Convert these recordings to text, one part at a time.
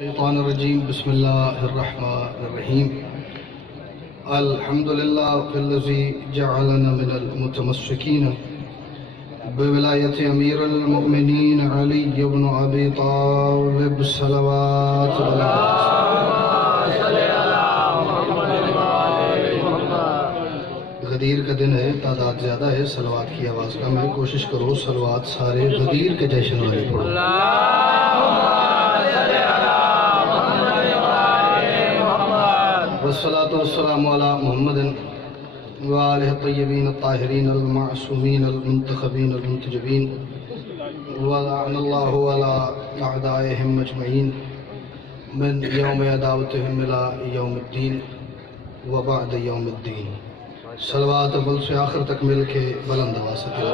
الشيطان الرجيم بسم الله الرحمن الرحيم الحمد لله الذي جعلنا من المتمسكين بولاية أمير المؤمنين علي بن أبي طالب الصلوات غدیر کا دن ہے، تعداد زیادہ ہے، صلوات کی آواز کم ہے، کوشش کرو صلوات سارے غدیر کے جشن والے پڑھو۔ والصلاة والسلام على محمد وآله الطيبين الطاهرين المعصومين المنتخبين المنتجبين ولعن الله على أعدائهم أجمعين من يوم عداوتهم إلى يوم الدين وبعد يوم الدين۔ صلوات اول سے آخر تک مل کے بلند آواز سے پڑھو۔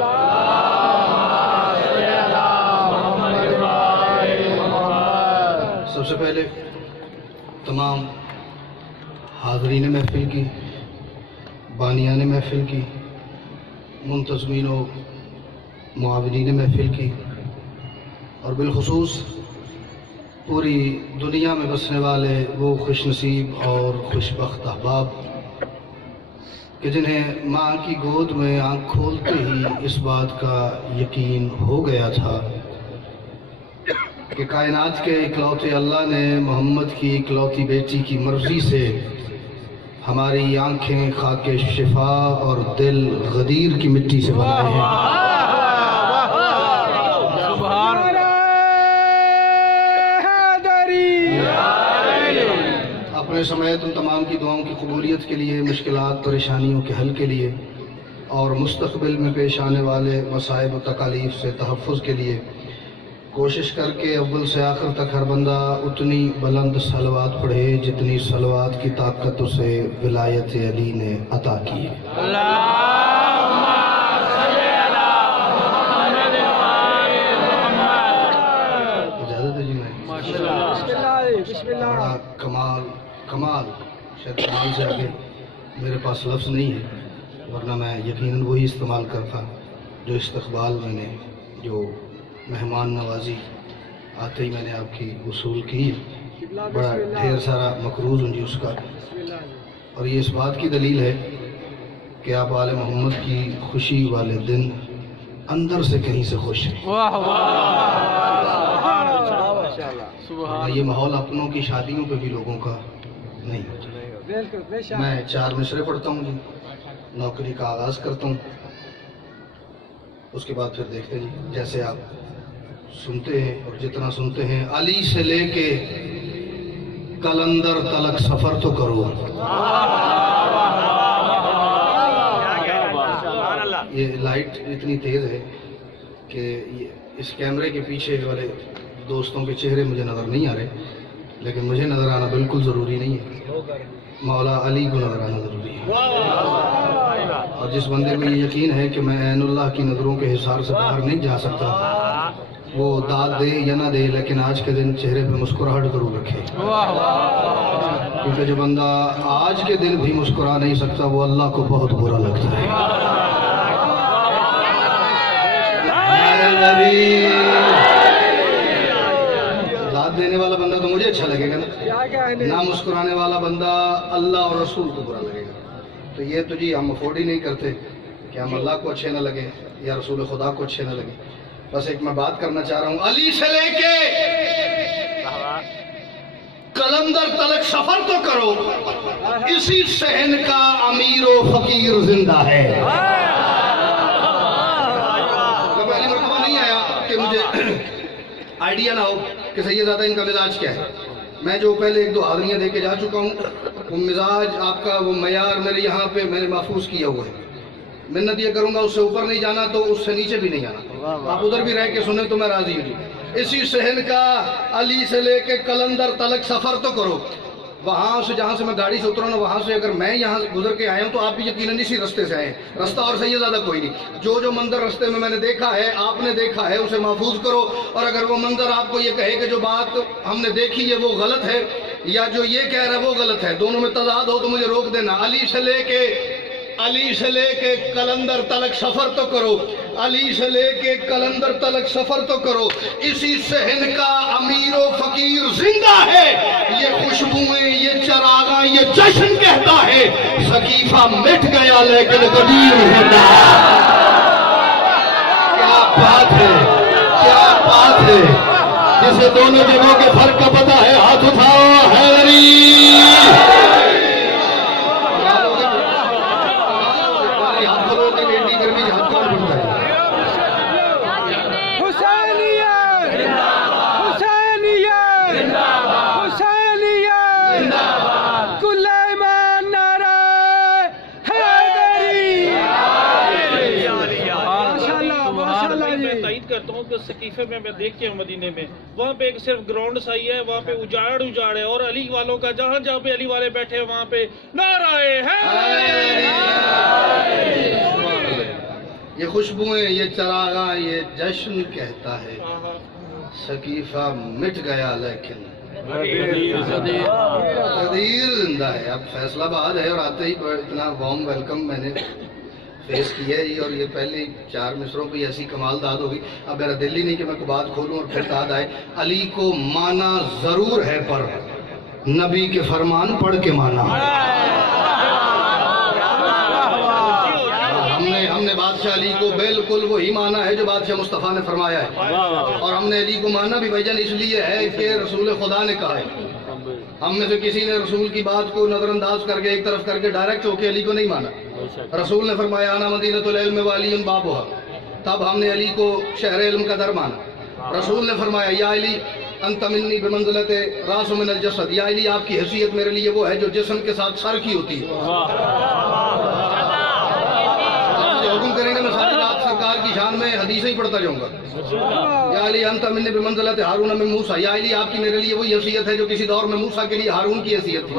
سب سے پہلے تمام حاضرین محفل کی، بانیان محفل کی، منتظمین و معاونین محفل کی، اور بالخصوص پوری دنیا میں بسنے والے وہ خوش نصیب اور خوشبخت احباب کہ جنہیں ماں کی گود میں آنکھ کھولتے ہی اس بات کا یقین ہو گیا تھا کہ کائنات کے اکلوتے اللہ نے محمد کی اکلوتی بیٹی کی مرضی سے ہماری آنکھیں خاک شفا اور دل غدیر کی مٹی سے بنائے ہیں۔ اپنے سمیت ان تمام کی دعاؤں کی قبولیت کے لیے، مشکلات پریشانیوں کے حل کے لیے اور مستقبل میں پیش آنے والے مصائب و تکالیف سے تحفظ کے لیے کوشش کر کے اول سے آخر تک ہر بندہ اتنی بلند صلوات پڑھے جتنی صلوات کی طاقت اسے ولایت علی نے عطا کی ہے۔ اجازت ہے جی میں بڑا کمال شاید کمال سے آگے میرے پاس لفظ نہیں ہے، ورنہ میں یقیناً وہی استعمال کرتا جو استقبال میں نے، جو مہمان نوازی آتے ہی میں نے آپ کی وصول کی، بڑا ڈھیر سارا مقروض ہوں جی اس کا، اور یہ اس بات کی دلیل ہے کہ آپ آل محمد کی خوشی والے دن اندر سے کہیں سے خوش ہیں۔ یہ ماحول اپنوں کی شادیوں پہ بھی لوگوں کا نہیں ہوتا۔ میں 4 مصرے پڑھتا ہوں جی، نوکری کا آغاز کرتا ہوں، اس کے بعد پھر دیکھتے ہیں جی جیسے آپ سنتے ہیں اور جتنا سنتے ہیں۔ علی سے لے کے قلندر تلک سفر تو کرو۔ یہ لائٹ اتنی تیز ہے کہ اس کیمرے کے پیچھے والے دوستوں کے چہرے مجھے نظر نہیں آ رہے، لیکن مجھے نظر آنا بالکل ضروری نہیں ہے، مولا علی کو نظر آنا ضروری ہے۔ اور جس بندے کو یہ یقین ہے کہ میں عین اللہ کی نظروں کے حصار سے باہر نہیں جا سکتا، وہ داد دے یا نہ دے لیکن آج کے دن چہرے پہ مسکراہٹ ضرور رکھے، کیونکہ جو بندہ آج کے دن بھی مسکرا نہیں سکتا وہ اللہ کو بہت برا لگتا ہے۔ داد دینے والا بندہ تو مجھے اچھا لگے گا نا، نہ مسکرانے والا بندہ اللہ اور رسول کو برا لگے گا۔ تو یہ تو جی ہم افورڈ ہی نہیں کرتے کہ ہم اللہ کو اچھے نہ لگے یا رسول خدا کو اچھے نہ لگے۔ بس ایک میں بات کرنا چاہ رہا ہوں، علی سے لے کے قلندر تلک سفر تو کرو، اسی صحن کا امیر و فقیر زندہ ہے۔ پہلی مرتبہ نہیں آیا کہ مجھے آئیڈیا نہ ہو کہ سید زادہ ان کا مزاج کیا ہے۔ میں جو پہلے 1-2 حاضریاں دے کے جا چکا ہوں، وہ مزاج آپ کا، وہ معیار میرے یہاں پہ میں نے محفوظ کیا ہوا ہے۔ منت یہ کروں گا اس سے اوپر نہیں جانا تو اس سے نیچے بھی نہیں جانا، آپ ادھر بھی رہ کے سنیں تو میں راضی ہوں۔ اسی صحن کا علی سے لے کے قلندر تلک سفر تو کرو، وہاں سے جہاں سے میں گاڑی سے اترا نا، وہاں سے اگر میں یہاں گزر کے آیا ہوں تو آپ بھی یقیناً اسی رستے سے آئے ہیں، رستہ اور صحیح زیادہ کوئی نہیں۔ جو منظر رستے میں میں نے دیکھا ہے، آپ نے دیکھا ہے، اسے محفوظ کرو، اور اگر وہ منظر آپ کو یہ کہے کہ جو بات ہم نے دیکھی ہے وہ غلط ہے، یا جو یہ کہہ رہا ہے وہ غلط ہے، دونوں میں تضاد ہو تو مجھے روک دینا۔ علی سے لے کے قلندر تلک سفر تو کرو، علی سے لے کے کلندر تلک سفر تو کرو، اسی صحن کا امیر و فقیر زندہ ہے، یہ خوشبوئیں، یہ چراغاں، یہ جشن کہتا ہے سقیفہ مٹ گیا لیکن غدیر زندہ ہے۔ کیا بات ہے، کیا بات ہے، جسے دونوں جگہوں کے فرق کا پتہ ہے ہاتھ اٹھاؤ حیدری۔ سقیفے میں دیکھ کے مدینے میں وہاں پہ ایک صرف گراؤنڈ سائی ہے، وہاں پہ اجاڑ ہے، اور علی والوں کا جہاں جہاں پہ علی والے بیٹھے وہاں پہ نعرہ ہے۔ یہ خوشبوئیں، یہ چراغاں، یہ جشن کہتا ہے سقیفہ مٹ گیا لیکن غدیر زندہ ہے۔ اب فیصلہ آباد ہے اور آتے ہی اتنا وارم ویلکم میں نے فیس کیا ہے، اور یہ پہلے 4 مصروں کی ایسی کمال داد ہوگی۔ اب میرا دل ہی نہیں کہ میں کوئی بات کھولوں اور پھر داد آئے۔ علی کو مانا ضرور ہے پر نبی کے فرمان پڑھ کے مانا۔ ہم نے بادشاہ علی کو بالکل وہی مانا ہے جو بادشاہ مصطفیٰ نے فرمایا ہے، اور ہم نے علی کو مانا بھی بھائی جان اس لیے ہے کہ رسول خدا نے کہا ہے۔ ہم میں سے کسی نے رسول کی بات کو نظر انداز کر کے ایک طرف کر کے ڈائریکٹ ہو کے علی کو نہیں مانا۔ رسول نے فرمایا انا مدینۃ العلم والی بابھا، تب ہم نے علی کو شہر علم کا در مانا۔ رسول نے فرمایا یا علی انت منی بمنزلت راس من الجسد، یا علی آپ کی حیثیت میرے لیے وہ ہے جو جسم کے ساتھ سر کی ہوتی ہے۔ حکم کریں گے میں ساری رات سرکار کی شان میں حدیثیں ہی پڑھتا جاؤں گا۔ یا علی انت منی بمنزلت ہارون من موسیٰ، یا علی آپ کی میرے لیے وہی حیثیت ہے جو کسی دور میں موسیٰ کے لیے ہارون کی حیثیت تھی۔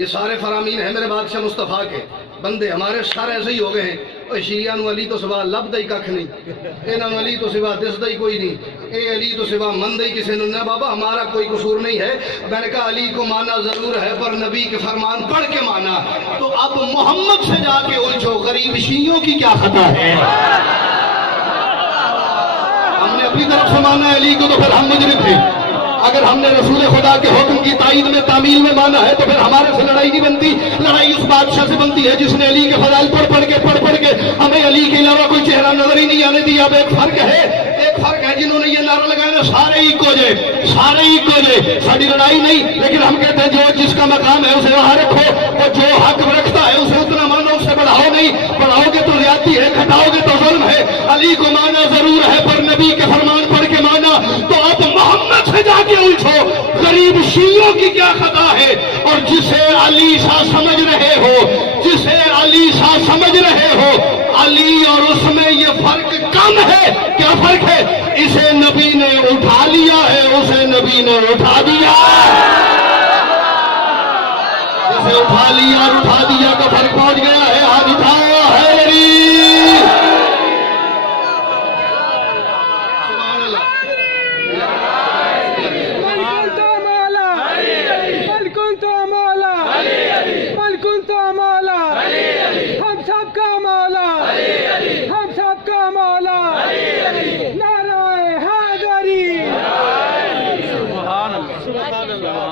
یہ سارے فرامین ہیں میرے بادشاہ مصطفیٰ کے، بندے ہمارے سارے ایسے ہی ہو گئے ہیں۔ اور شیعہ نو علی تو سوا لب دئی ککھ نہیں، انہاں نو علی تو سوا دس دئی کوئی نہیں، اے علی تو سوا من دئی کسی نو نہ۔ بابا ہمارا کوئی قصور نہیں ہے، میں نے کہا علی کو مانا ضرور ہے پر نبی کے فرمان پڑھ کے مانا۔ تو اب محمد سے جا کے الجھو، غریب شیعوں کی کیا خطا ہے؟ ہم نے اپنی طرف سے مانا علی کو تو پھر ہم مجرم تھے، اگر ہم نے رسول خدا کے حکم کی تائید میں تعمیل میں مانا ہے تو پھر ہمارے سے لڑائی نہیں بنتی۔ لڑائی اس بادشاہ سے بنتی ہے جس نے علی کے فضائل پڑھ پڑھ کے ہمیں علی کے علاوہ کوئی چہرہ نظر ہی نہیں آنے دیا۔ اب ایک فرق ہے جنہوں نے یہ نعرہ لگایا سارے ہی کو جے، ساری لڑائی نہیں، لیکن ہم کہتے ہیں جو جس کا مقام ہے اسے وہاں رکھو، اور جو حق رکھتا ہے اسے اتنا مانو، اسے بڑھاؤ نہیں، بڑھاؤ گے تو زیادتی ہے، گھٹاؤ گے تو ظلم ہے۔ علی کو مانا ضرور ہے پر نبی کے فرمان پڑھ کے مانا۔ تو اب محمد سے جا کے الجھو، غریب شیعوں کی کیا خطا ہے؟ اور جسے علی سا سمجھ رہے ہو، علی اور اس میں یہ فرق کم ہے۔ کیا فرق ہے؟ اسے نبی نے اٹھا لیا ہے، اسے نبی نے اٹھا دیا۔ اسے اٹھا لیا اور اٹھا دیا کا فرق پہنچ گیا ہے۔ ہاتھ اٹھاؤ حیدری۔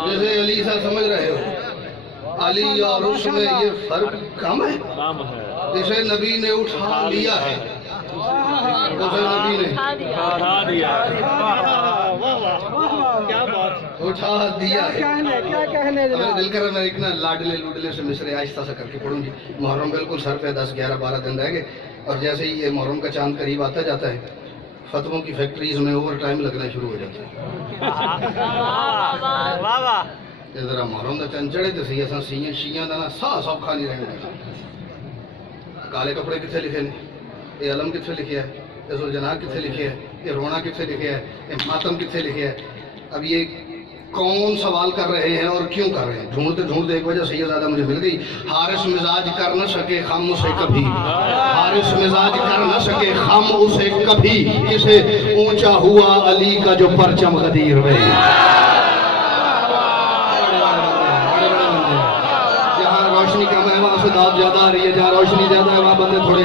جیسے علی سا سمجھ رہے ہو، علی اور اس میں یہ فرق کم ہے، اسے نبی نے اٹھا لیا ہے، اسے نبی نے اٹھا دیا ہے۔ میرا دل کر رہا میں ایک نا لاڈلے لوڈلے سے مصرے آہستہ سا کر کے پڑھوں گی۔ محرم بالکل سر پہ 10 11 12 دن رہ گئے، اور جیسے ہی یہ محرم کا چاند قریب آتا جاتا ہے فتووں کی فیکٹریز میں اوور ٹائم لگنا شروع ہو جاتا ہے۔ ذرا محرم دا چند چڑھے تو سی اساں شیعہ دا نا سا سوکھا نہیں رہنے لگا۔ کالے کپڑے کتنے لکھے نے، یہ علم کتنے لکھے ہے، یہ ذوالجناح کتنے لکھے ہے، یہ رونا کتنے لکھے ہے، یہ ماتم کتنے لکھے ہے۔ اب یہ کون سوال کر رہے ہیں اور کیوں کر رہے ہیں؟ ڈھونڈتے ایک وجہ سے یہ زیادہ مجھے مل گئی، حارث مزاج کر نہ سکے خم اسے کبھی، حارث مزاج کر نہ سکے خم اسے کبھی، کسے اونچا ہوا علی کا جو پرچم غدیر میں۔ جہاں روشنی کم ہے وہاں سے داد زیادہ آ رہی ہے، جہاں روشنی زیادہ ہے وہاں بندے تھوڑے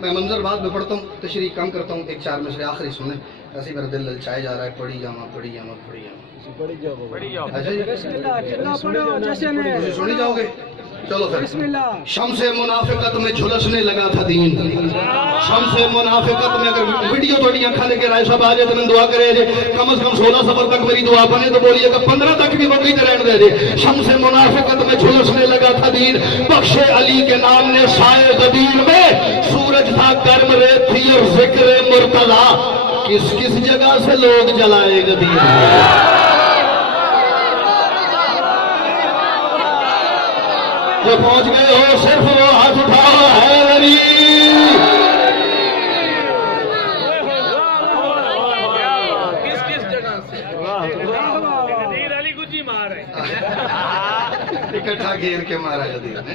میں منظر بعد میں پڑھتا ہوں، تشریح کم کرتا ہوں، ایک 4 میں سے آخری سنیں، ایسے میرا دل للچائے جا رہا ہے، پڑھی جاما پڑھی جاما پڑھی جاما۔ اچھا جی سنی جاؤ گے؟ چلو پھر شمس منافقت میں جھلسنے لگا تھا دین، شمس منافقت میں، اگر ویڈیو توڑی آنکھا لے کے رائے صاحب آجے تو میں دعا کرے جے کم از کم 16 سفر تک میری دعا بنے تو بولیے کہ 15 تک بھی وقت رہن دے جے۔ شمس منافقت میں جھلسنے لگا تھا دین، بخش علی کے نام نے سائے غدیر میں، سورج تھا گرم ریت تھی اور ذکر مرتضی، کس کس جگہ سے لوگ جلائے غدیر۔ جو پہنچ گئے ہو صرف وہ ہاتھ اٹھاؤ، حیدری۔ کس کس جگہ سے؟ غدیر علی گجی مار ہے، اکٹھا گھیر کے مارا غدیر نے۔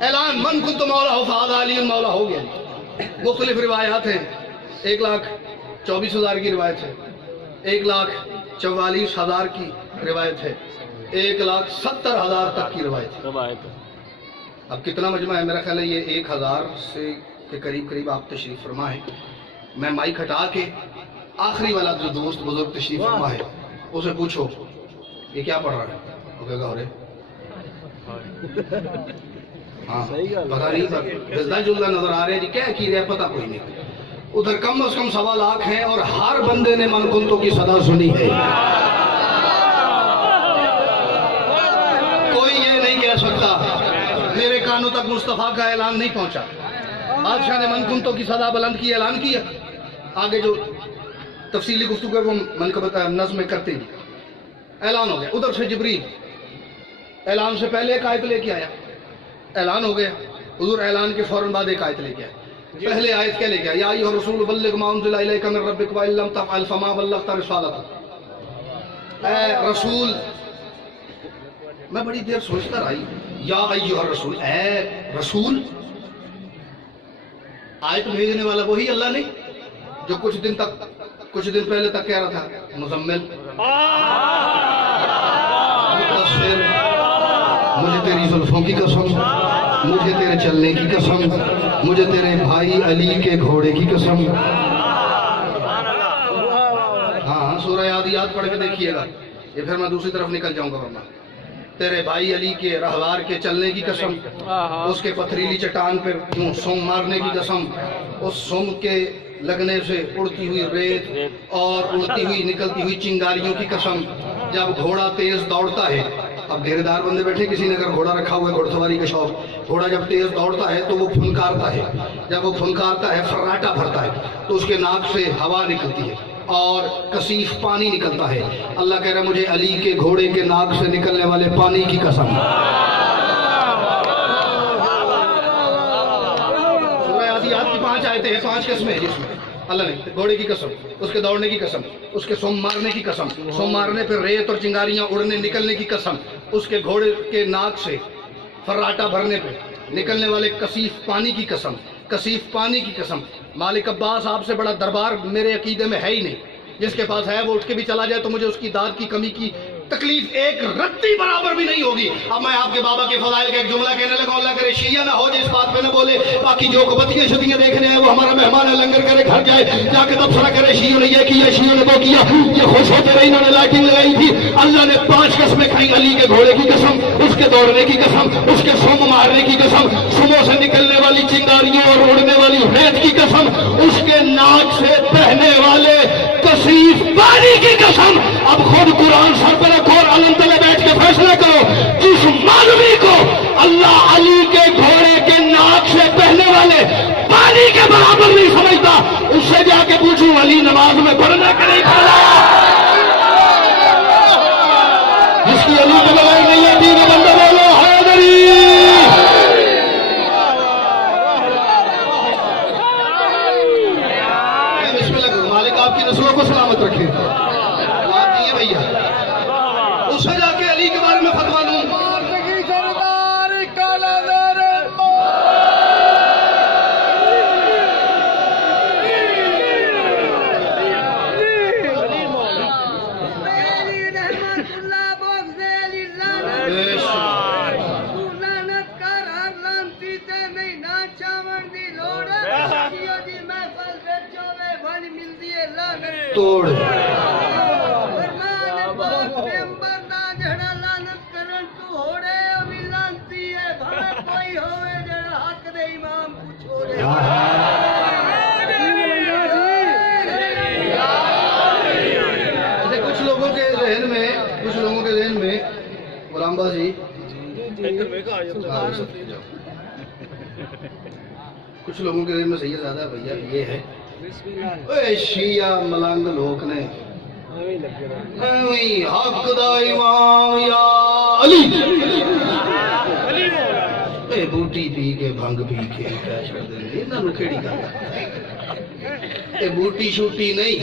اعلان من کنت مولا ہو فہذا علی مولا ہو گیا۔ مختلف روایات ہیں، 1,24,000 کی روایت ہے، 1,44,000 کی روایت ہے، 1,70,000 تک کی روایت ہے۔ اب کتنا مجمع ہے؟ میرا خیال ہے یہ 1,000 سے کے قریب قریب آپ تشریف فرما ہے۔ میں مائک ہٹا کے آخری والا جو دوست بزرگ تشریف فرما ہے اسے پوچھو یہ کیا پڑھ رہا ہے، وہ کہے گا ہو رہے ہاں پتہ نہیں، ملتا جلتا نظر آ رہے ہیں جی، کیا کی رہے پتہ کوئی نہیں۔ ادھر کم از کم 1.25 لاکھ ہیں اور ہر بندے نے من کنتوں کی صدا سنی ہے۔ کوئی یہ نہیں کہہ سکتا میرے کانوں تک مصطفیٰ کا اعلان نہیں پہنچا۔ بادشاہ نے من کنتوں کی صدا بلند کی، اعلان کیا۔ آگے جو تفصیلی گفتگو ہے وہ منقبت نظم میں کرتے ہیں۔ اعلان ہو گیا، ادھر سے جبریل اعلان سے پہلے ایک آیت لے کے آیا، اعلان ہو گیا، حضور اعلان کے فوراً بعد ایک آیت لے کے آیا۔ پہلے آیت کیا لے کے آیا؟ یا ایھا الرسول بلغ ما انزل الیک من ربک وان لم تفعل فما بلغت رسالتہ۔ اے رسول، میں بڑی دیر سوچتا رہی، یا ایھا الرسول، اے رسول، آیت بھیجنے والا وہی اللہ نہیں جو کچھ دن پہلے تک کہہ رہا تھا مزمل، مدثر، مجھے تیری زلفوں کی قسم، مجھے تیرے چلنے کی قسم، مجھے تیرے بھائی علی کے گھوڑے کی قسم۔ ہاں سورہ عادیات پڑھ کے دیکھیے گا، یہ پھر میں دوسری طرف نکل جاؤں گا ورنہ۔ تیرے بھائی علی کے رہوار کے چلنے کی قسم، اس کے پتھریلی چٹان پر یوں سم مارنے کی قسم، اس سم کے لگنے سے اڑتی ہوئی ریت اور اڑتی ہوئی نکلتی ہوئی چنگاریوں کی قسم۔ جب گھوڑا تیز دوڑتا ہے، اب ڈھیرے دار بندے بیٹھے، کسی نے اگر گھوڑا رکھا ہوا ہے گھوڑ سواری کا شوق، گھوڑا جب تیز دوڑتا ہے تو وہ پھنکارتا ہے، جب وہ پھنکارتا ہے فراٹا بھرتا ہے تو اس کے ناک سے ہوا نکلتی ہے اور کثیف پانی نکلتا ہے۔ اللہ کہہ رہا ہے مجھے علی کے گھوڑے کے ناک سے نکلنے والے پانی کی قسم۔ سورہ عادیات کی 5 آیتیں ہیں، 5 قسمیں ہیں جس میں اللہ نے گھوڑے کی قسم، اس کے دوڑنے کی قسم، اس کے سم مارنے کی قسم، سم مارنے پہ ریت اور چنگاریاں اڑنے نکلنے کی قسم، اس کے گھوڑے کے ناک سے فراٹا بھرنے پہ نکلنے والے کثیف پانی کی قسم، کثیف پانی کی قسم۔ مالک عباس آپ سے بڑا دربار میرے عقیدے میں ہے ہی نہیں، جس کے پاس ہے وہ اٹھ کے بھی چلا جائے تو مجھے اس کی داد کی کمی کی تکلیف ایک رتی برابر بھی نہیں ہوگی۔ اب میں آپ کے بابا کے فضائل کا ایک جملہ کہنے لگا، اللہ کرے شیعہ نہ ہو جو اس بات پہ نہ بولے، باقی جو قبطیاں شدیاں دیکھنے ہیں وہ ہمارا مہمان ہے، لنگر کرے گھر جائے، جا کے تبصرہ کرے شیعوں نے یہ کیا، شیعوں نے وہ کیا، یہ خوش ہوتے رہے انہوں نے لائٹنگ لگائی تھی۔ اللہ نے 5 قسمیں کھائی، علی کے گھوڑے کی قسم، اس کے دوڑنے کی قسم، اس کے سم مارنے کی قسم، سموں سے نکلنے والی چنگاریوں اور اڑنے والی ریت کی قسم، اس کے ناک سے بہنے والے کثیف پانی کی قسم۔ اب خود قرآن سر پر رکھو اور علم تلے بیٹھ کے فیصلہ کرو، جس مولوی کو اللہ علی کے گھوڑے کے ناک سے بہنے والے پانی کے برابر نہیں سمجھتا، اس سے جا کے پوچھوں علی نماز میں پڑھنا کہ نہیں پڑھنا؟ جس کی علی کے بغیر نہیں آتی وہ بندہ بولو حیدری۔ بسم اللہ، مالک آپ کی نسلوں کو سلامت رکھے۔ بات نہیں ہے بھیا، اس سے جا کے علی کے بارے میں فتوا دوں۔ آون دی لوڑ ہے جیو دی محفل وچ ہوے بن ملدی ہے لعنت توڑ فرمان پاک پیغمبر دا جڑا لعنت کرن تو ہوڑے او وی لعنتی ہے بھاوے کوئی ہوے جڑا حق دے امام کو چھوڑے کچھ لوگوں کے ذہن میں غلام بازی کچھ لوگوں کے ذہن میں سید زیادہ بھیا یہ ہے اے شیعہ ملنگ لوگ نے حق دا امام یا علی اے بوٹی پی کے بھنگ پی کے کیا چھڑ دیں گے انہاں نوں کیڑی گل اے بوٹی شوٹی نہیں،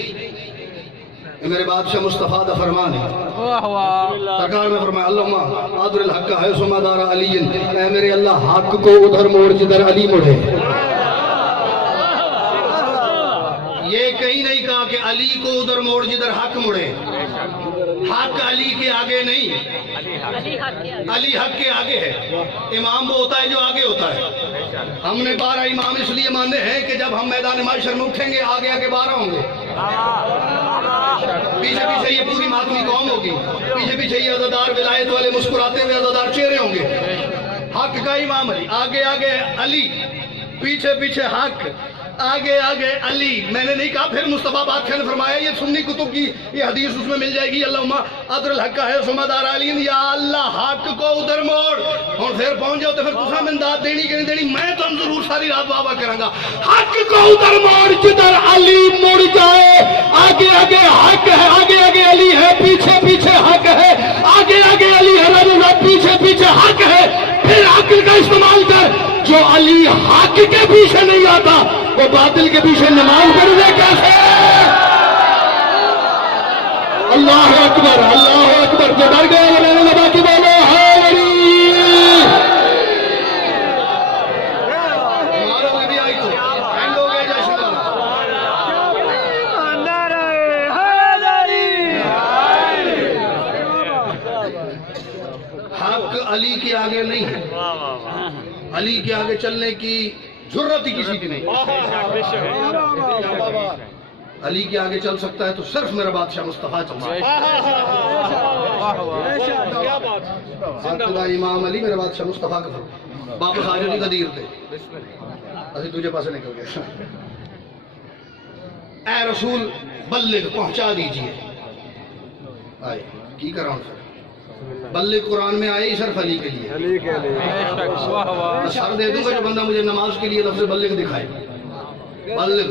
یہ میرے بادشاہ مصطفیٰ دا فرمان ہے۔ سرکار میں فرمایا اللہم آدر الحق ہے سما دارا علی، اے میرے اللہ حق کو ادھر موڑ جدھر علی مڑے۔ یہ کہیں نہیں کہا کہ علی کو ادھر موڑ جدھر حق مڑے، حق علی کے آگے نہیں، علی حق کے آگے ہے۔ امام وہ ہوتا ہے جو آگے ہوتا ہے۔ ہم نے 12 امام اس لیے ماننے ہیں کہ جب ہم میدان معاشر میں اٹھیں گے آگے آگے 12 ہوں گے، پیچھے پیچھے یہ پوری ماتمی قوم ہوگی، پیچھے پیچھے یہ عزادار ولایت والے مسکراتے ہوئے عزادار چہرے ہوں گے۔ حق کا امام علی، آگے آگے علی، پیچھے پیچھے حق، آگے آگے علی۔ میں نے نہیں کہا پھر مصطفیٰ بادشاہ نے فرمایا یہ سنی کتب کی یہ حدیث اس میں مل جائے گی، اللہم ادر الحق ہے سما دار علی، یا اللہ حق کو ادھر موڑ۔ اور پھر پہنچ جاؤ تو پھر تسا میں داد دینی کہ نہیں دینی، میں تو ضرور ساری رات بابا کروں گا۔ حق کو ادھر موڑ جدھر علی مڑ جائے، آگے آگے حق ہے، آگے آگے علی ہے، پیچھے پیچھے حق ہے، آگے آگے علی ہے رضا، پیچھے پیچھے حق ہے۔ پھر عقل کا استعمال کر، جو علی حق کے پیچھے نہیں آتا وہ باطل کے پیچھے نماز پڑھ دے کیسے؟ اللہ اکبر، اللہ اکبر، جو ڈر گیا بولے لگا کہ بولو حیدری۔ ہمارا وہ بھی آئی تو اینڈ ہو گیا جیسے حق علی کے آگے نہیں ہے، علی کے آگے چلنے کی ضرورت ہی کسی کی نہیں۔ علی کے آگے چل سکتا ہے تو صرف میرا بادشاہ مصطفیٰ چل سکتا ہے۔ خدا امام علی میرے بادشاہ مصطفیٰ کا فرمان۔ واپس آ جاؤ غدیر تھے، اسی تجھے پاس نکل گیا۔ اے رسول بلغ، پہنچا دیجئے۔ آئے کی کراؤں سر؟ بلغ قرآن میں آئے ہی صرف علی کے لیے۔ اشار دے دوں گا جو بندہ مجھے نماز کے لیے لفظ بلغ دکھائے۔ بلغ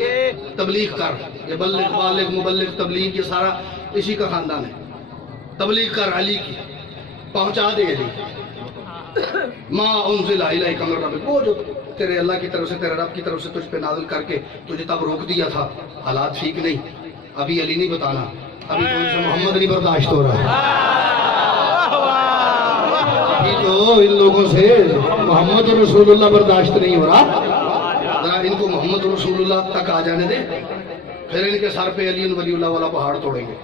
تبلیغ کر، یہ بلغ بالغ مبلغ تبلیغ یہ سارا اسی کا خاندان ہے۔ تبلیغ کر علی کی، پہنچا دے علی ما انزل الیک من ربک، وہ جو تیرے اللہ کی طرف سے تیرے رب کی طرف سے تجھ پہ نازل کر کے تجھے تب روک دیا تھا۔ حالات ٹھیک نہیں، ابھی علی نہیں بتانا، ابھی تو سے محمد نہیں برداشت ہو رہا ہے۔ ابھی تو ان لوگوں سے محمد رسول اللہ برداشت نہیں ہو رہا، ذرا ان کو محمد رسول اللہ تک آ جانے دے، پھر ان کے سر پہ علی ولی اللہ والا پہاڑ توڑیں گے۔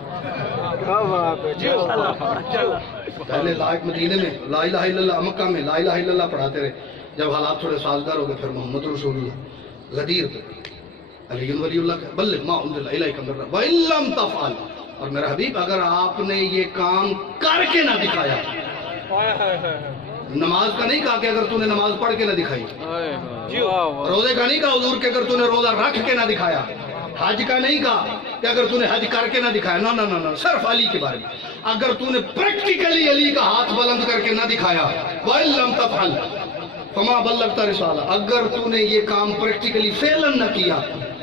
پہلے مدینے میں لا الہ الا اللہ، مکہ میں لا الہ الا اللہ پڑھاتے رہے، جب حالات تھوڑے سازگار ہو گئے پھر محمد رسول اللہ۔ غدیر علی ولی اللہ کا بلغ ما انزل الیک من ربک وان لم تفعل، اور میرا حبیب اگر آپ نے یہ کام کر کے نہ دکھایا، نماز کا نہیں کہا کہ اگر تو نے نماز پڑھ کے نہ دکھائی، روزے کا نہیں کہا حضور کہ اگر تو نے روزہ رکھ کے نہ دکھایا، حج کا نہیں کہا کہ اگر تو نے حج کر کے نہ دکھایا، نہ نہ نہ، صرف علی کے بارے میں اگر تو نے پریکٹیکلی علی کا ہاتھ بلند کر کے نہ دکھایا، وَإِن لَمْ تَفْعَلْ فَمَا بَلَّغْتَ رِسَالَةَ، اگر تو نے یہ کام پریکٹیکلی فعلاً نہ کیا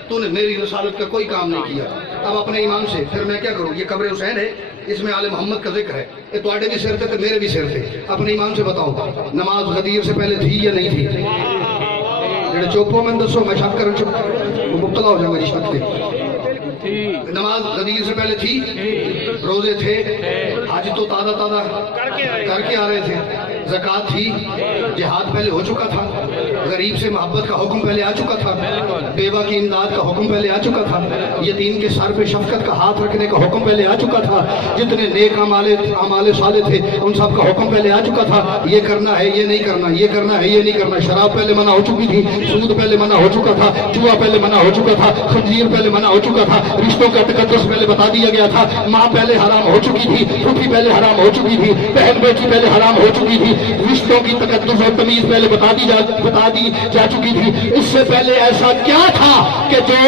تو نے میری رسالت کا کوئی کام نہیں کیا۔ اب اپنے ایمان سے پھر میں کیا کروں؟ یہ قبر حسین ہے، اس میں آل محمد کا ذکر ہے، یہ تواڈے بھی سر تھے تو میرے بھی سر تھے۔ اپنے ایمان سے بتاؤ نماز غدیر سے پہلے تھی یا نہیں تھی؟ جڑے چوپوں میں دسو، میں شک کرن وہ مبتلا ہو جائیں گے رشوت کے۔ نماز غدیر سے پہلے تھی، روزے تھے، حج تو تازہ تازہ کر کے آ رہے تھے، زکوٰۃ تھی، جہاد پہلے ہو چکا تھا، غریب سے محبت کا حکم پہلے آ چکا تھا, بیوہ کی امداد کا حکم پہلے آ چکا تھا, یتیم کے سر پہ شفقت کا ہاتھ رکھنے کا حکم پہلے آ چکا تھا, جتنے نیک اعمال صالح تھے ان سب کا حکم پہلے آ چکا تھا. یہ کرنا ہے, یہ نہیں کرنا, یہ کرنا ہے, یہ نہیں کرنا. شراب پہلے منع ہو چکی تھی, سود پہلے منع ہو چکا تھا, جوا پہلے منع ہو چکا تھا, خنزیر پہلے منع ہو چکا تھا, رشتوں کا تقدس پہلے بتا دیا گیا تھا, ماں پہلے حرام ہو چکی تھی, پھوپھی پہلے حرام ہو چکی تھی, بہن بیٹی پہلے حرام ہو چکی تھی, رشتوں کی تقدس اور تمیز پہلے بتا دی جا چکی تھی. اس سے پہلے ایسا کیا تھا کہ جو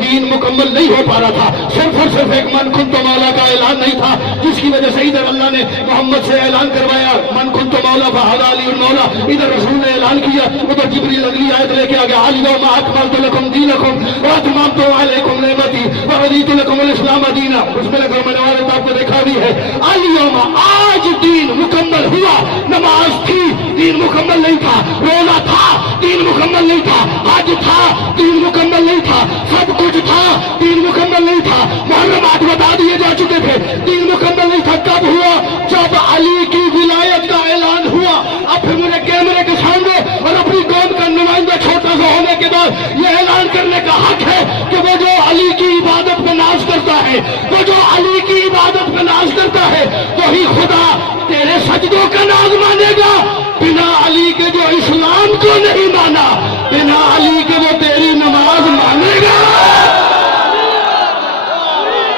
دین مکمل نہیں ہو پا رہا تھا؟ صرف اور صرف ایک من کنت مولا کا اعلان نہیں تھا, جس کی وجہ سے ادھر اللہ نے محمد سے اعلان کروایا من کنت مولا فہذا علی المولا, ادھر رسول نے اعلان کیا, ادھر جبریل اگلی آیت لے کے آ گیا الیوم اکملت لکم دینکم واتممت علیکم نعمتی ورضیت لکم الاسلام دینا. اس میں لگا میں نے والد آپ کو دیکھا بھی ہے, الیوم آج دین مکمل ہوا. نماز تھی, دین مکمل نہیں تھا, روزہ تھا, دین مکمل نہیں تھا, حج تھا, دین مکمل نہیں تھا, سب کچھ تھا, دین مکمل نہیں تھا, محرمات بتا دیے جا چکے تھے, دین مکمل نہیں تھا. کب ہوا؟ جب علی کی ولایت کا اعلان ہوا. اب پھر میرے کیمرے کے سامنے اور اپنی قوم کا نمائندہ چھوٹا سا ہونے کے بعد یہ اعلان کرنے کا حق ہے کہ وہ جو علی کی عبادت پہ ناز کرتا ہے, وہ جو علی کی عبادت پہ ناز کرتا ہے, وہی خدا تیرے سجدوں کا ناز مانے گا. بنا علی کے جو اسلام کو نہیں مانا, بنا علی کے وہ تیری نماز مانے گا.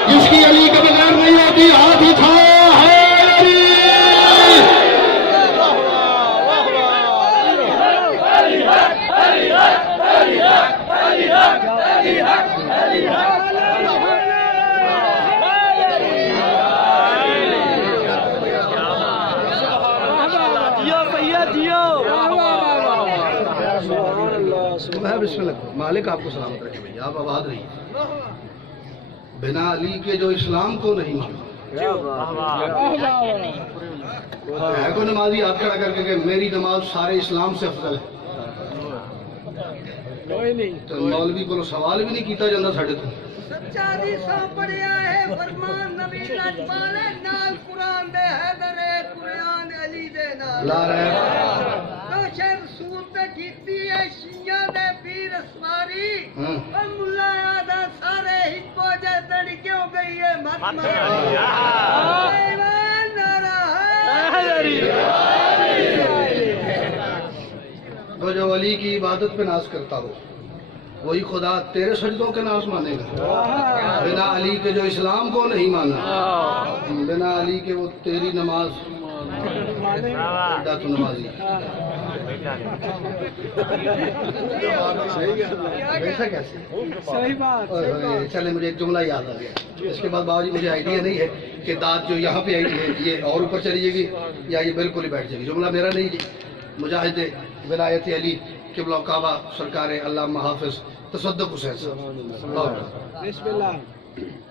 جس کی علی کے بغیر نہیں ہوتی ہاتھ اٹھا ہے علی. بسم اللہ, مالک آپ کو سلامت رکھے بھائی, آپ آباد رہیے. بنا علی کے جو اسلام کو نہیں مانا. ہے کوئی نمازی ہاتھ کھڑا کر کے کہ میری نماز سارے اسلام سے افضل ہے؟ تو مولوی کو سوال بھی نہیں کیتا جاتا ساڑھے تو. سچا دی سا پڑھیا ہے فرمان نبی لج پالے نال قرآن دے حیدر قرآن علی دے نال لا رہے کوشش رسول تے کیتی ہے شیعہ دے پیر اسواری اور ملا آدھا سارے ہکو جے تڑی کیوں گئی ہے مت ایمان نعرہ تو جو علی کی عبادت پہ ناز کرتا ہو وہی خدا تیرے سجدوں کے ناز مانے گا. بنا علی کے جو اسلام کو نہیں مانا, بنا علی کے وہ تیری نماز تو نمازی. ویسا کیسے؟ چلے مجھے ایک جملہ یاد آ گیا. اس کے بعد بابا جی مجھے آئیڈیا نہیں ہے کہ داد جو یہاں پہ آئی ہے یہ اور اوپر چلی جائے گی یا یہ بالکل ہی بیٹھ جائے گی. جملہ میرا نہیں جی, مجاہد ولایت علی قبلہ کعبہ سرکار علامہ حافظ تصدق حسین صاحب.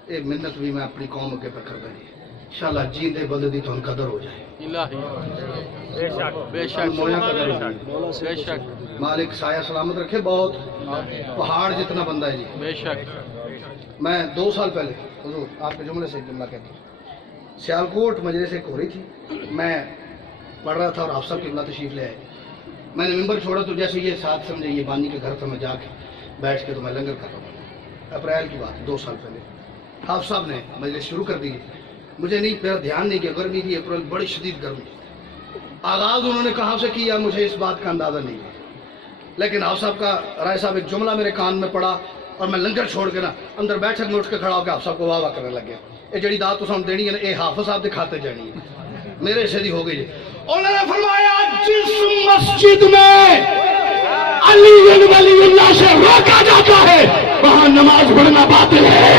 ایک منت بھی میں اپنی قوم کے پر کر دیں انشاءاللہ جیندے بندے دی تو ان قدر ہو جائے. بے شک مالک سایہ سلامت رکھے. بہت پہاڑ جتنا بندہ ہے جی. بے شک. میں 2 سال پہلے حضور آپ کے جملے سے ایک جملہ کہتا ہوں. سیالکوٹ مجلس ایک ہو رہی تھی, میں پڑھ رہا تھا اور آپ سب قبلہ تشریف لے آئے. میں نے ممبر چھوڑا تو جیسے یہ ساتھ سمجھے یہ بانی کے گھر تھا, میں جا کے بیٹھ کے تو میں لنگر کر رہا ہوں. اپریل کی بات 2 سال پہلے حافظ صاحب نے مجلس شروع کر دی. مجھے نہیں, میرا دھیان نہیں کیا, گرمی تھی, اپریل بڑی شدید گرمی. آغاز انہوں نے کہاں سے کیا مجھے اس بات کا اندازہ نہیں ہے, لیکن حافظ صاحب کا رائے صاحب ایک جملہ میرے کان میں پڑا اور میں لنگر چھوڑ کے نا اندر بیٹھک میں اٹھ کے کھڑا ہو کے حافظ صاحب کو واہ واہ کرنے لگ گیا. یہ جڑی داد تو دینی ہے نا یہ حافظ صاحب دکھاتے جانی ہے, میرے سے دی ہو گئی. انہوں نے فرمایا جس مسجد میں علی ولی اللہ سے روکا جاتا ہے وہاں نماز پڑھنا باطل ہے.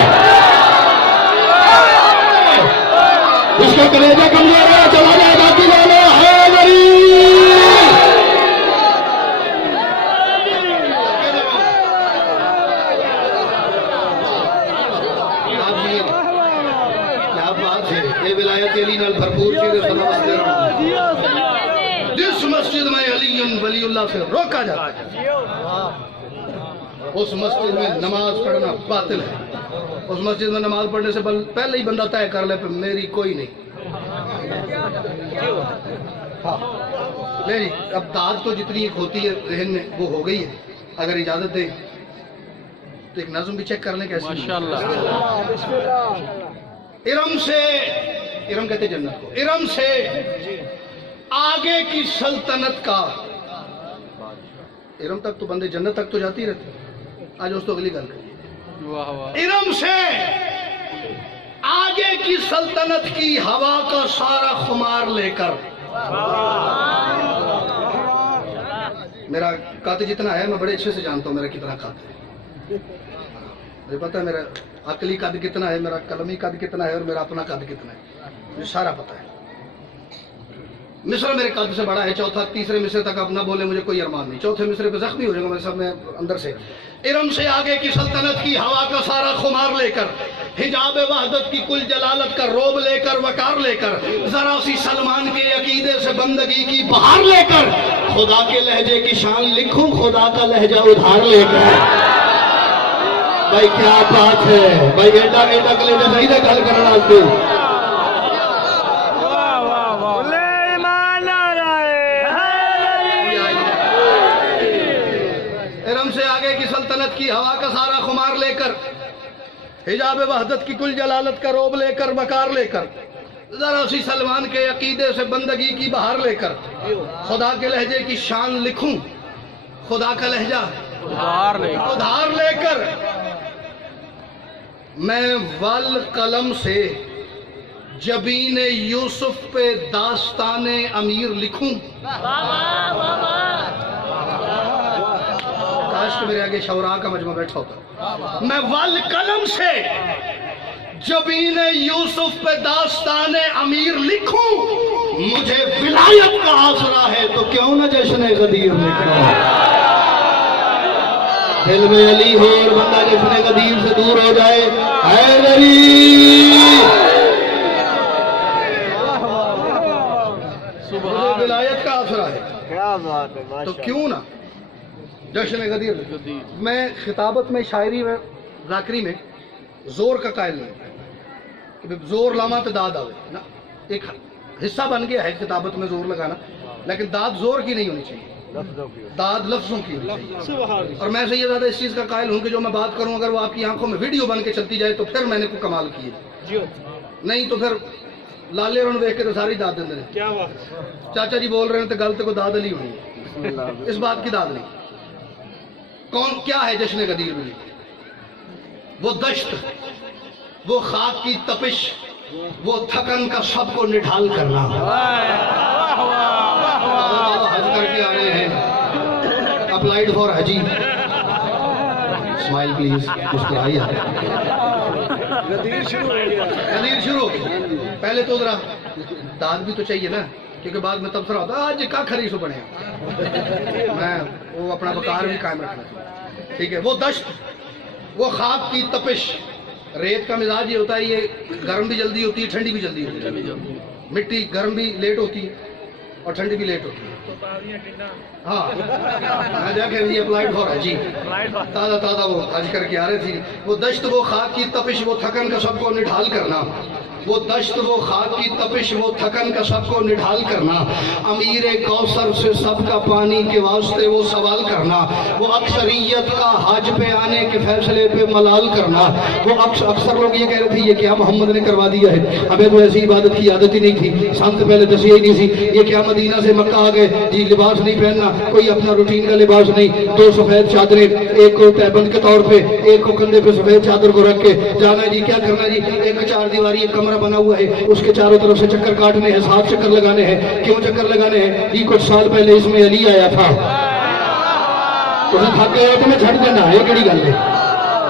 اس کا کلیجہ کمزور ہے, چلا جائے باقی والا ہے ولی. کیا بات ہے, یہ ولایت علی نال بھرپور چیزیں سلامت دے رہا ہوں. جس مسجد میں علی ولی اللہ سے روکا جاتا ہے اس مسجد میں نماز پڑھنا باطل ہے. اس مسجد میں نماز پڑھنے سے پہلے ہی بندہ طے کر لے پہ میری کوئی نہیں. لے جی اب داد تو جتنی ایک ہوتی ہے ذہن میں وہ ہو گئی ہے، اگر اجازت دیں تو ایک نظم بھی چیک کر لیں کیسی ہے۔ ماشاءاللہ ارم سے، ارم کہتے ہیں جنت کو، ارم سے آگے کی سلطنت کا، ارم تک تو بندے جنت تک تو جاتی رہتے، آج اس تو اگلی گل کریے۔ واہ واہ ارم سے آگے کی سلطنت کی ہوا کا سارا خمار لے کر، میرا قد جتنا ہے میں بڑے اچھے سے جانتا ہوں میرا کتنا قد ہے، مجھے پتہ ہے میرا عقلی قد کتنا ہے، میرا قلمی قد کتنا ہے اور میرا اپنا قد کتنا ہے، مجھے سارا پتہ ہے۔ مصر میرے قد سے بڑا ہے، چوتھا تیسرے مصر تک اب نہ بولے مجھے کوئی ارمان نہیں، چوتھے مصر پہ زخمی ہو جائے گا میں سب میں اندر سے۔ ارم سے آگے کی سلطنت کی ہوا کا سارا خمار لے کر، حجاب وحدت کی کل جلالت کا روب لے کر، وقار لے کر، ذرا سی سلمان کے عقیدے سے بندگی کی بہار لے کر، خدا کے لہجے کی شان لکھوں خدا کا لہجہ ادھار لے کر۔ بھائی کیا بات ہے بھائی، ایڈا ایڈا کلے میں صحیح دے گل کرنا آتے ارم سے آگے کی سلطنت کی ہوا کا سارا خمار لے کر، حجاب وحدت کی کل جلالت کا روب لے کر، وقار لے کر، ذرا سی سلمان کے عقیدے سے بندگی کی بہار لے کر، خدا کے لہجے کی شان لکھوں خدا کا لہجہ ادھار لے کر، میں ول قلم سے جبین یوسف پہ داستان امیر لکھوں۔ کاش کہ میرے آگے شعراء کا مجمع بیٹھا ہوتا۔ میں ول قلم سے جبین یوسف پہ داستان امیر لکھوں، مجھے ولایت کا آسرا ہے تو کیوں نہ جشن غدیر لکھوں۔ دل میں علی ہو اور بندہ جشن غدیر سے دور ہو جائے، حیدری مجھے ولایت کا آسرا ہے کیا بات ہے، تو کیوں نہ جشن غدیر لکھوں۔ میں خطابت میں، شاعری میں، ذاکری میں زور کا قائل نہیں کہ زور لاما تو داد آوے نا، ایک حصہ بن گیا ہے خطابت میں زور لگانا، لیکن داد زور کی نہیں ہونی چاہیے، داد لفظوں کی ہونی چاہیے۔ اور میں سے یہ زیادہ اس چیز کا قائل ہوں کہ جو میں بات کروں اگر وہ آپ کی آنکھوں میں ویڈیو بن کے چلتی جائے تو پھر میں نے کوئی کمال کیے، نہیں تو پھر لالے رن دیکھ کے تو ساری داد دیں۔ کیا بات، چاچا جی بول رہے ہیں تو گل تو کوئی داد علی ہونی ہے، اس بات کی داد نہیں۔ کون کیا ہے جشن غدیر میں؟ وہ دشت، وہ خاک کی تپش، وہ تھکن کا سب کو نڈھال کرنا۔ حج کر کے آ رہے ہیں، اپلائیڈ فار حجی، اسمائل پلیز، مسکرائیے۔ غدیر شروع ہو گئی، پہلے تو ذرا داد بھی تو چاہیے نا، کیونکہ بعد میں تبصرہ ہوتا ہے آج کا خریص بنے، میں وہ اپنا وقار بھی قائم رکھنا چاہیے، ٹھیک ہے۔ وہ دشت، وہ خاک کی تپش، ریت کا مزاج یہ ہوتا ہے، یہ گرم بھی جلدی ہوتی ہے ٹھنڈی بھی جلدی ہوتی ہے، مٹی گرم بھی لیٹ ہوتی ہے اور ٹھنڈی بھی لیٹ ہوتی ہے۔ ہاں میں دیکھیں یہ اپلائیڈ فار حجی، تازہ تازہ وہ حج کر کے آ رہے تھی۔ وہ دشت، وہ خاک کی تپش، وہ تھکن کا سب کو نڈھال کرنا، وہ دشت، وہ خاک کی تپش، وہ تھکن کا سب کو نڈھال کرنا، امیر کوثر سے سب کا پانی کے واسطے وہ سوال کرنا، وہ اکثریت کا حج پہ آنے کے فیصلے پہ ملال کرنا۔ وہ اکثر لوگ یہ کہہ رہے تھے یہ کیا محمد نے کروا دیا ہے، ہمیں تو ایسی عبادت کی عادت ہی نہیں تھی، سنت پہلے دسی ہی نہیں تھی، یہ کیا مدینہ سے مکہ آ گئے جی لباس نہیں پہننا، کوئی اپنا روٹین کا لباس نہیں، دو سفید چادریں، ایک کو تہبند کے طور پہ، ایک کو کندھے پہ سفید چادر کو رکھ کے جانا جی، کیا کرنا جی، ایک چار دیواری ایک کمرہ بنا ہوا ہے، اس کے چاروں طرف سے چکر کاٹنے ہیں، 7 چکر لگانے ہیں۔ کیوں چکر لگانے ہیں جی؟ کچھ سال پہلے اس میں علی آیا تھا، تمہیں تھک گئے تو میں جھٹ دینا ہے، کیڑی گل ہے؟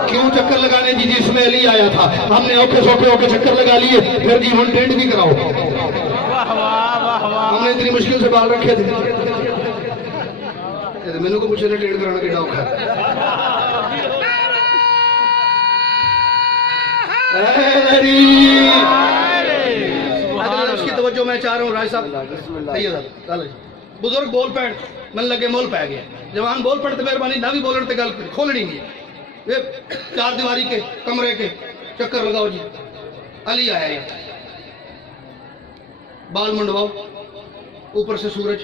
کیوں چکر لگانے جی؟ جس میں علی آیا تھا، ہم نے اوکے سوکے اوکے چکر لگا لیے، پھر جی ہم ٹینٹ بھی کراؤ، ہم نے اتنی مشکل سے بال رکھے تھے، میں نے کو پوچھے ٹینٹ کرانا کیڑا اوکھا اس کی توجہ میں چاہ رہا ہوں راج صاحب، بزرگ بول پڑ من لگے مول پہ گیا، جوان بول پڑتے مہربانی نہ بھی بولن تے گل کھولنی نہیں، چار دیواری کے کمرے کے چکر لگاؤ جی، علی آیا ہے، بال منڈواؤ، اوپر سے سورج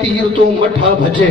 ਤੀਰ ਤੋਂ ਮੱਠਾ ਭੱਜੇ।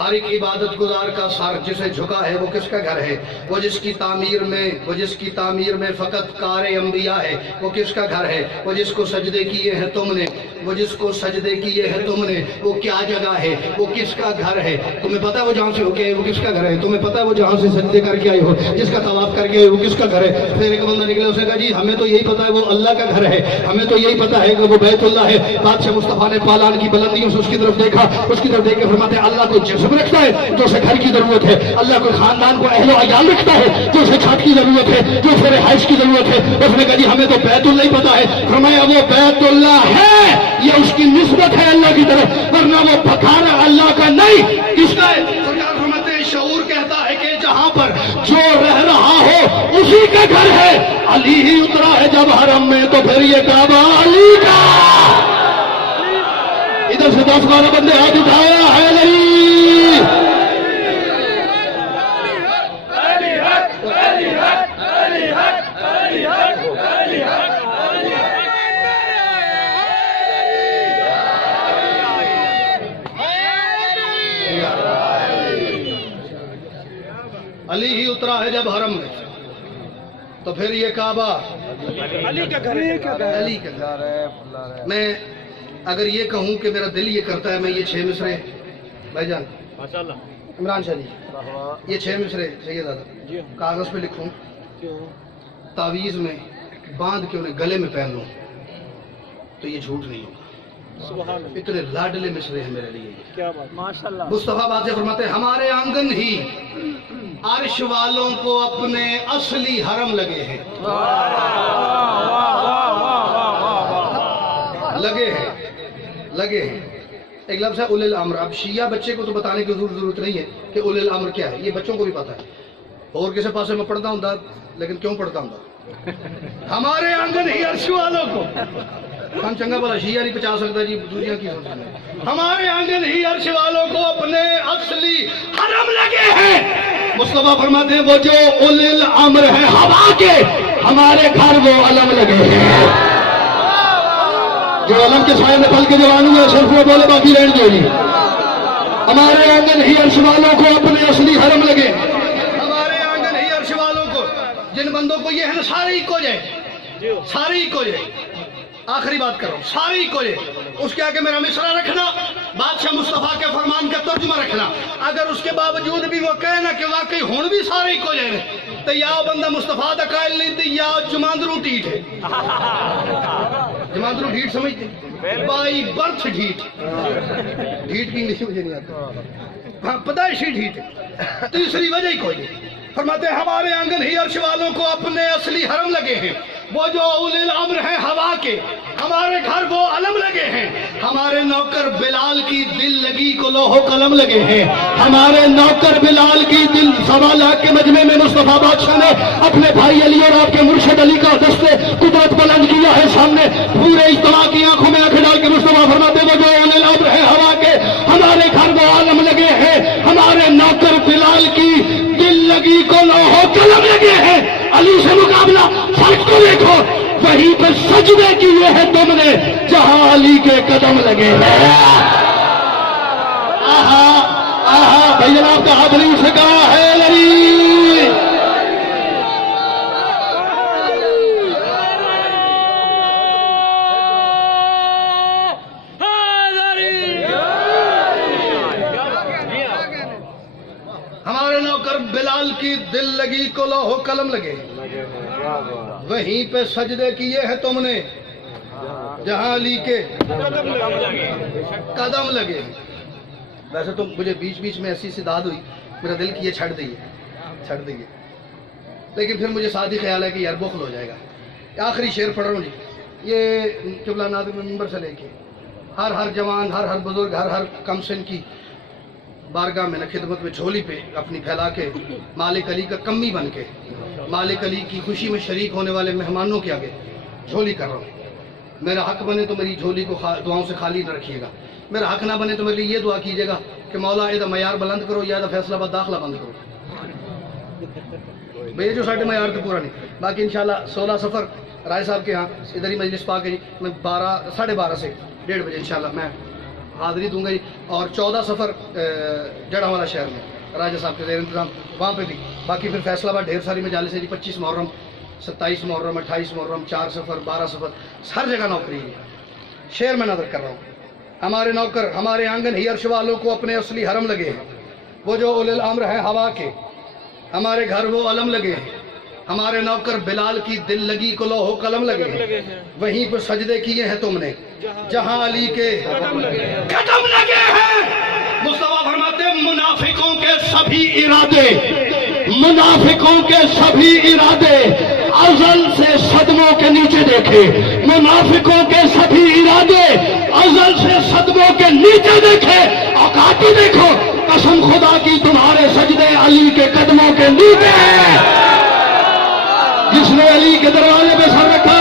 ہر ایک عبادت گزار کا سر جسے جھکا ہے وہ کس کا گھر ہے؟ وہ جس کی تعمیر میں فقط کار انبیاء ہے وہ کس کا گھر ہے؟ وہ جس کو سجدے کیے ہیں تم نے وہ کیا جگہ ہے؟ وہ کس کا گھر ہے؟ تمہیں پتہ ہے وہ جہاں سے ہو کے آئے وہ کس کا گھر ہے؟ تمہیں پتہ ہے وہ جہاں سے سجدے کر کے آئے ہو، جس کا طواف کر کے آئے وہ کس کا گھر ہے؟ پھر ایک بندہ نکلے، اس نے کہا جی ہمیں تو یہی پتہ ہے وہ اللہ کا گھر ہے، ہمیں تو یہی پتہ ہے کہ وہ بیت اللہ ہے۔ بادشاہ مصطفیٰ نے پالان کی بلندیوں سے اس کی طرف دیکھا، اس کی طرف دیکھ کے فرماتے ہیں اللہ کو جسم رکھتا ہے جو اسے گھر کی ضرورت ہے، اللہ کو خاندان کو اہل و عیال رکھتا ہے جو اسے چھت کی ضرورت ہے، جو اسے رہائش کی ضرورت ہے۔ اس نے کہا جی ہمیں تو بیت اللہ ہی پتہ ہے۔ فرمایا وہ بیت اللہ ہے، یہ اس کی نسبت ہے اللہ کی طرف، ورنہ وہ پکانا اللہ کا نہیں۔ کس کا ہے؟ سرکار فرماتے ہیں شعور کہتا ہے کہ جہاں پر جو رہ رہا ہو اسی کا گھر ہے۔ علی ہی اترا ہے جب حرم میں تو پھر یہ کعبہ علی کا۔ ادھر سے 10-12 بندے ہاتھ اٹھایا ہے نہیں؟ علی ہی اترا ہے جب حرم میں تو پھر یہ کعبہ علی کا گھر ہے۔ علی کا گھر ہے۔ میں اگر یہ کہوں کہ میرا دل یہ کرتا ہے میں یہ 6 مصرے بھائی جان عمران شاہ جی یہ 6 مصرے سید دادا کاغذ پہ لکھوں، تعویذ میں باندھ کے انہیں گلے میں پہن لوں تو یہ جھوٹ نہیں ہوگا۔ اتنے لاڈلے مصرے ہیں میرے لیے۔ کیا بات، ماشاءاللہ۔ مصطفیٰ بات سے فرماتے ہیں ہمارے آنگن ہی عرش والوں کو اپنے اصلی حرم لگے ہیں، لگے ہیں۔ ایک لفظ ہے اولِ الامر۔ اب شیعہ بچے کو تو بتانے کی ضرورت نہیں ہے کہ اولِ الامر کیا ہے، یہ بچوں کو بھی پتا ہے۔ اور کسی پاسے میں پڑھتا ہوں لیکن کیوں پڑھتا ہوں؟ ہمارے آنگن ہی عرش والوں کو، ہم چنگا بلا شیعہ نہیں پچا سکتا جی دنیا کی سوچ میں۔ ہمارے آنگن ہی عرش والوں کو اپنے اصلی حرم لگے ہیں۔ مصطفیٰ فرماتے ہیں وہ جو اولِ الامر ہے ہوا کے، ہمارے گھر وہ علم لگے ہیں۔ جو علم کے سائے میں پل کے جوان ہوئے صرف وہ بولے باقی رہن دو جی۔ ہمارے آنگن ہی عرش والوں کو اپنے اصلی حرم لگے، ہمارے آنگن ہی عرش والوں کو۔ جن بندوں کو یہ ہے نا سارے کو جائے، آخری بات کرو، ساری کو اس کے آگے میرا مصرع رکھنا، بادشاہ مصطفیٰ کے فرمان کا ترجمہ رکھنا۔ اگر اس کے باوجود بھی وہ کہنا کہ واقعی ہون بھی سارے کو جائے تو یا بندہ مصطفیٰ دا قائل نہیں تھی یا جماندروں ٹھیٹ ہے۔ جماندروں ڈھیٹ سمجھتے بائی برتھ ڈھیٹ کی انگلش مجھے نہیں آتا، ہاں پیدائشی ڈھیٹ ہے۔ تیسری وجہ ہی کوئی نہیں۔ فرماتے ہیں ہمارے آنگن ہی عرش والوں کو اپنے اصلی حرم لگے ہیں، وہ جو اولِ الامر ہیں ہوا کے، ہمارے گھر وہ علم لگے ہیں۔ ہمارے نوکر بلال کی دل لگی کو لوح و قلم لگے ہیں، ہمارے نوکر بلال کی دل 1.25 لاکھ کے مجمع میں مصطفیٰ بادشاہ نے اپنے بھائی علی اور آپ کے مرشد علی کا دستے قدرت بلند کیا ہے سامنے، پورے اجتماع کی آنکھوں میں آنکھ ڈال کے مصطفیٰ فرماتے وہ جو اولِ الامر ہے ہوا کے، ہمارے گھر وہ علم لگے ہیں، ہمارے نوکر بلال کی دل لگی کو لوح و قلم لگے ہیں۔ علی سے مقابلہ فرق تو دیکھو، وہیں پہ سجدے کیے ہیں تم نے جہاں علی کے قدم لگے ہیں۔ آہا آہا بھائی جناب کا ہاتھ نہیں اٹھ سکا ہے علی۔ ہمارے نوکر بلال کی دل لگی کو لوح و قلم لگے، وہیں پہ سجدے کیے ہیں تم نے جہاں علی کے قدم لگے۔ ویسے تو مجھے بیچ بیچ میں ایسی داد ہوئی، میرا دل کیے چھڑ دئیے، لیکن پھر مجھے ساتھ ہی خیال ہے کہ یار بخل ہو جائے گا۔ آخری شعر پڑھ رہا ہوں جی، یہ قبلہ ناظم منبر سے لے کے ہر جوان، ہر بزرگ، ہر کم سن کی بارگاہ میں خدمت میں جھولی پہ اپنی پھیلا کے مالک علی کا کمی بن کے مالک علی کی خوشی میں شریک ہونے والے مہمانوں کے آگے جھولی کر رہا ہوں۔ میرا حق بنے تو میری جھولی کو دعاؤں سے خالی نہ رکھیے گا، میرا حق نہ بنے تو میرے لیے یہ دعا کیجیے گا کہ مولا یہ معیار بلند کرو یا فیصلہ آباد داخلہ بند کرو۔ بھئی جو ساڑھے معیار تو پورا نہیں، باقی انشاءاللہ 16 سفر رائے صاحب کے ہاں ادھر ہی مجلس پا کے میں 12 ساڑھے 12 سے 1:30 بجے انشاءاللہ میں حاضری دوں گا جی، اور 14 سفر جڑا والا شہر میں راجہ صاحب کے زیر انتظام وہاں پہ بھی، باقی پھر فیصلہ آباد ڈھیر ساری مجالس ہے جی، 25 محرم 27 محرم 28 محرم 4 سفر 12 سفر ہر جگہ نوکری ہے۔ شعر میں نظر کر رہا ہوں، ہمارے نوکر ہمارے آنگن ہی عرش والوں کو اپنے اصلی حرم لگے ہیں، وہ جو اولي الامر ہیں ہوا کے ہمارے گھر وہ علم لگے ہیں، ہمارے نوکر بلال کی دل لگی کو لوح و قلم لگے ہیں، وہیں پہ سجدے کیے ہیں تم نے جہاں علی کے قدم لگے ہیں۔ مصطفیٰ فرماتے ہیں منافقوں کے سبھی ارادے ازل سے صدموں کے نیچے دیکھے، منافقوں کے سبھی ارادے ازل سے صدموں کے نیچے دیکھے، اوقات ہی دیکھو قسم خدا کی تمہارے سجدے علی کے قدموں کے نیچے ہیں۔ جس نے علی کے دروازے پہ سر رکھا